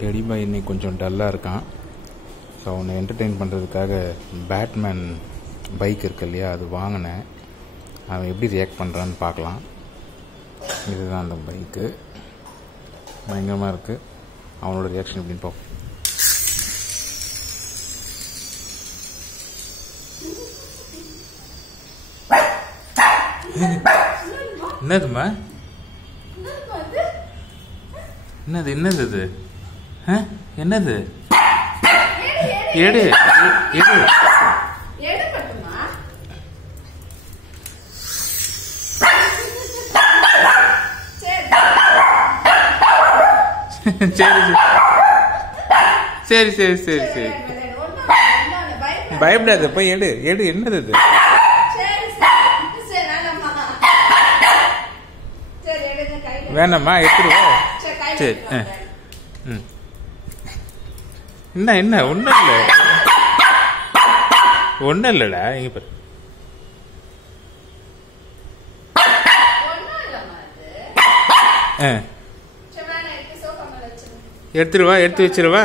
Teddy பாய் இன்னைக்கு கொஞ்சம் டல்லாக இருக்கான். ஸோ அவனை என்டர்டெயின் பண்ணுறதுக்காக பேட்மேன் பைக் இருக்கு இல்லையா, அது வாங்கினேன். அவன் எப்படி ரியாக்ட் பண்ணுறான்னு பார்க்கலாம். இதுதான் அந்த பைக்கு, பயங்கரமாக இருக்குது. அவனோட ரியாக்ஷன் எப்படின்னு பார்ப்போம். என்னதுமா? என்னது என்னது இது? என்னது? எடு எடு. சரி சரி சரி சரி, பயப்படாத, போய் எடு எடு. என்னது இது? வேணாமா, எடுத்துருவா. சரி. என்ன என்ன? ஒன்றும் இல்லை, ஒன்றும் இல்லைடா. இங்கே பாரு, எடுத்துருவா, எடுத்து வச்சிருவா.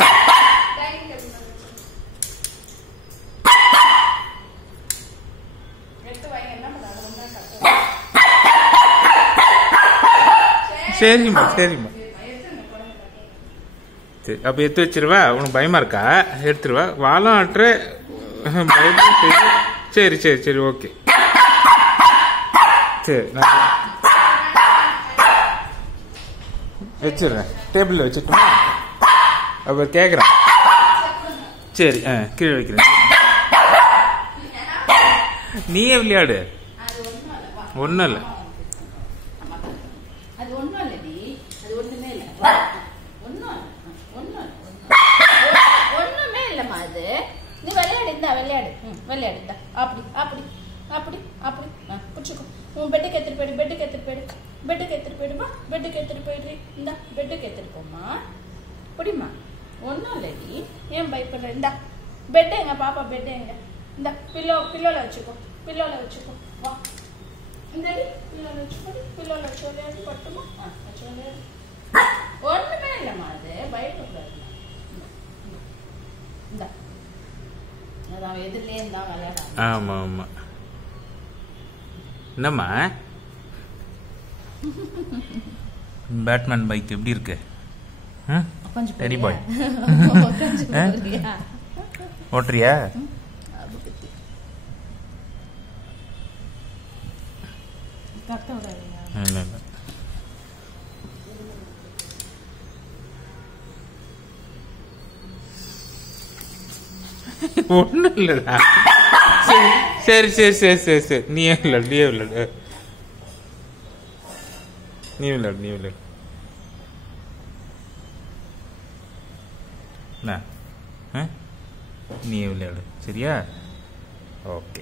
சரிம்மா சரிம்மா, சரி. அப்போ எடுத்து வச்சிருவா. உனக்கு பயமா இருக்கா? எடுத்துருவா. வாழம் ஆட்டுற பயமா? சரி சரி சரி, ஓகே. சரி, நான் வச்சிடுறேன். டேபிளில் வச்சுட்டுமா? அப்போ கேட்குறேன். சரி, கீழே வைக்கிறேன். நீயே விளையாடு. ஒன்றும் இல்லை. ஒண்ணுமே இல்லம்மா, அது நீ விளையாடுந்தா விளையாடு. விளையாடுந்தா. அப்படி அப்படி அப்படி அப்படி பிடிச்சிக்கோ. உன் பெட்டுக்கு எடுத்துட்டு போயிடு, பெட்டுக்கு எடுத்துட்டு போயிடு, பெட்டுக்கு எடுத்துட்டு போயிடுமா, பெட்டுக்கு எடுத்துட்டு போயிடு. இந்தா பெட்டுக்கு எடுத்துட்டு போமா. பிடிமா. ஒன்றும் இல்லடி, ஏன் பயப்படுற? இந்தா பெட்டு எங்க பாப்பா, பெட்டு எங்க? இந்த பில்லோல வச்சுக்கோ, பில்லோல வச்சுக்கோ. வா, இந்த பில்லோல வச்சுக்கோ, பில்லோல வச்சு விளையாடு. பட்டுமா? வச்சு விளையாடு. ஒண்ணுமே இல்லம்மா, அது பயப்படக்கூடாது. அதான் எதிரிலே இருந்தா விளையாட. ஆமா ஆமா. என்னம்மா பேட்மேன் பைக் எப்படி இருக்கு? டெடி பாய் ஓட்டுறியா? இல்லை இல்லை, ஒன்றும் இல்லைடா. சரி சரி சரி சரி சரி, நீ விளையாடு, நீ விளையாடு, நீ விளையாடு, நீ விளையாடு. நீ விளையாடு, சரியா? ஓகே.